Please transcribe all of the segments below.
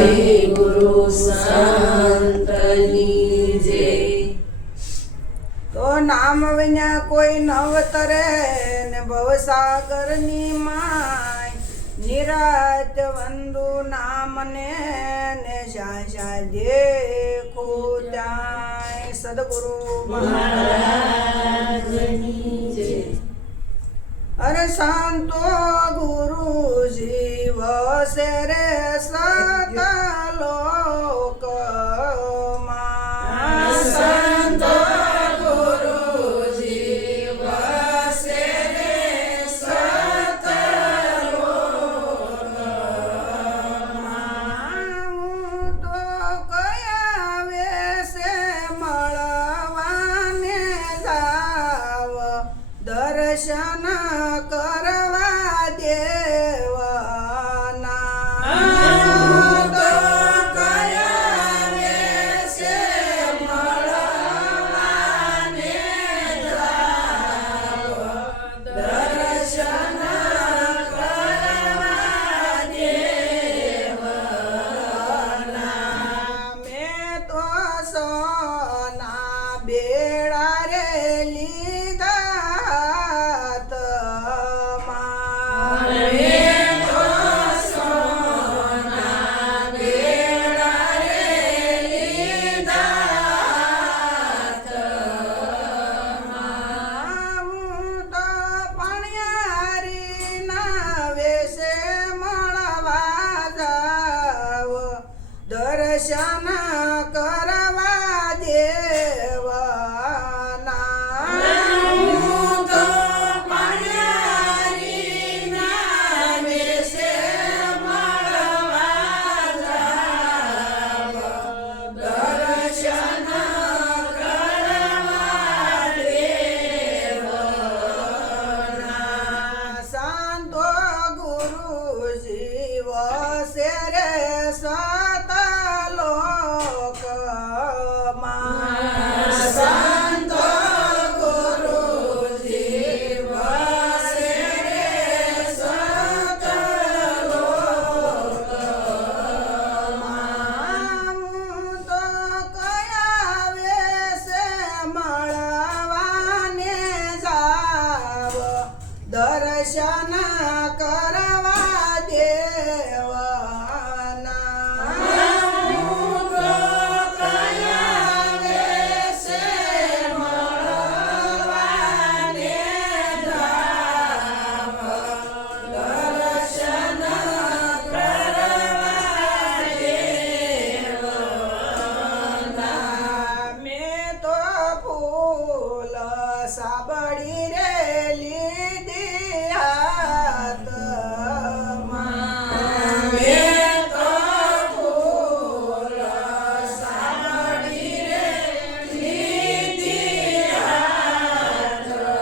વાહેગુરુ સંતની જય। તો નામ વિના કોઈ નવતરે ને ભવસાગરની માય નિરાત વંદુ નામને ને શા દેખું ત્યાંય સદગુરુ મહારાજની જય। અરે સંતો ગુરુ જીવ સે રે સત લોક સંતો ગુરુ જીવ સે રે સત તો કયા વેશે મળવાને જાવ દર્શન કરવા દેવાના તો કયા વેશે મળવાને જાવ દર્શન કરવા દેવાના। મેં તો સોના બેડા રે લીધા મેં તો સોના બેડા રે લીધા હું તો પણિયારીના વેશે મળવા જાવ દર્શન કરવા દેવાના હું તો પણિયારીના વેશે મળવા જાવ દર્શન કરવા દેવાના। સંતો ગુરુ જીવ સે રે સત લોકમાં સંતો ગુરુ જીવ સે રે સત લોકમાં હું તો કયા વેશે મળવાને જાવ દર્શન કરવા દેવાના હું તો કયા વેશે મળવાને જાવ દર્શન કરવા દેવાના। મેં તો ફૂલ સાબડી રે લીધી હાથમાં મેં તો ફૂલ સાબડી રે લીધી હાથમાં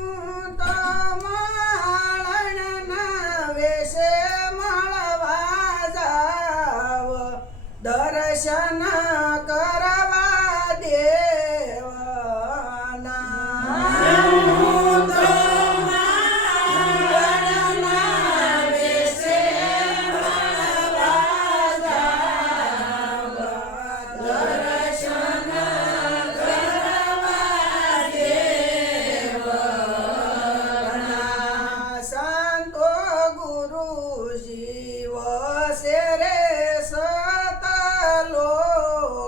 હું તો માળણના વેશે મળવા જાવ દર્શન કરવા દેવાના હું તો માળણના વેશે મળવા જાવ દર્શન કરવા દેવાના। સંતો ગુરુ જીવ સે રે સત લોક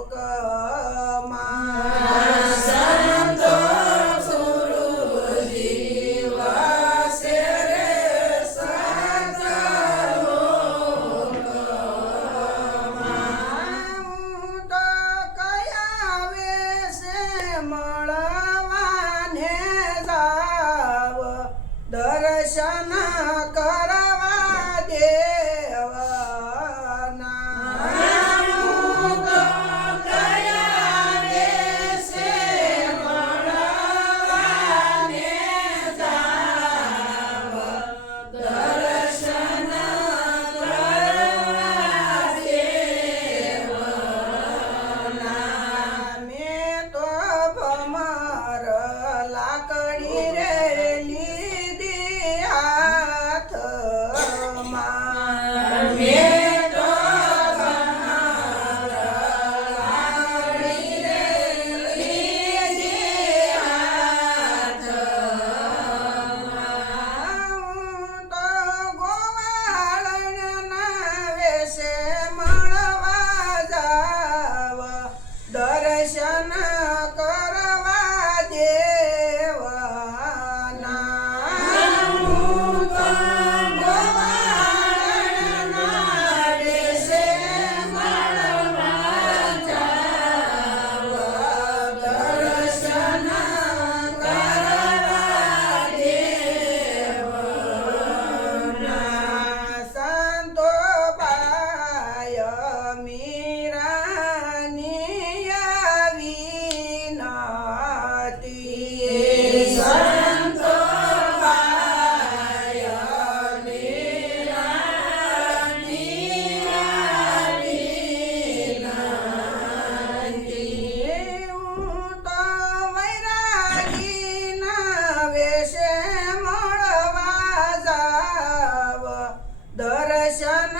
દર્શન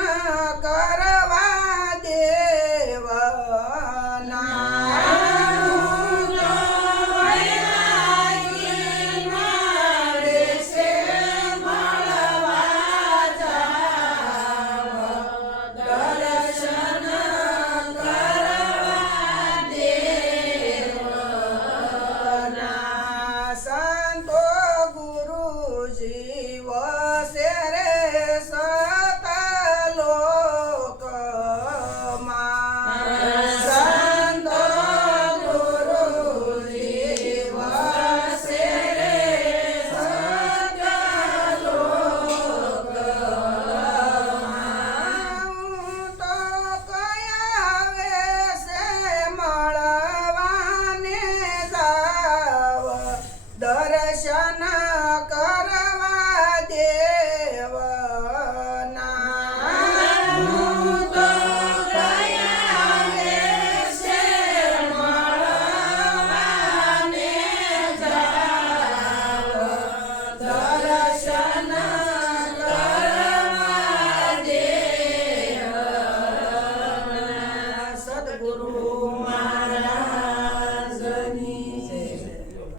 કરવા દેવના સંતો ગુરુજી વસે રે સતલોકમાં. સંતો ગુરુજી વસે રે સતલોકમાં. તો કયા વેશે મળવાને જાવ દર્શન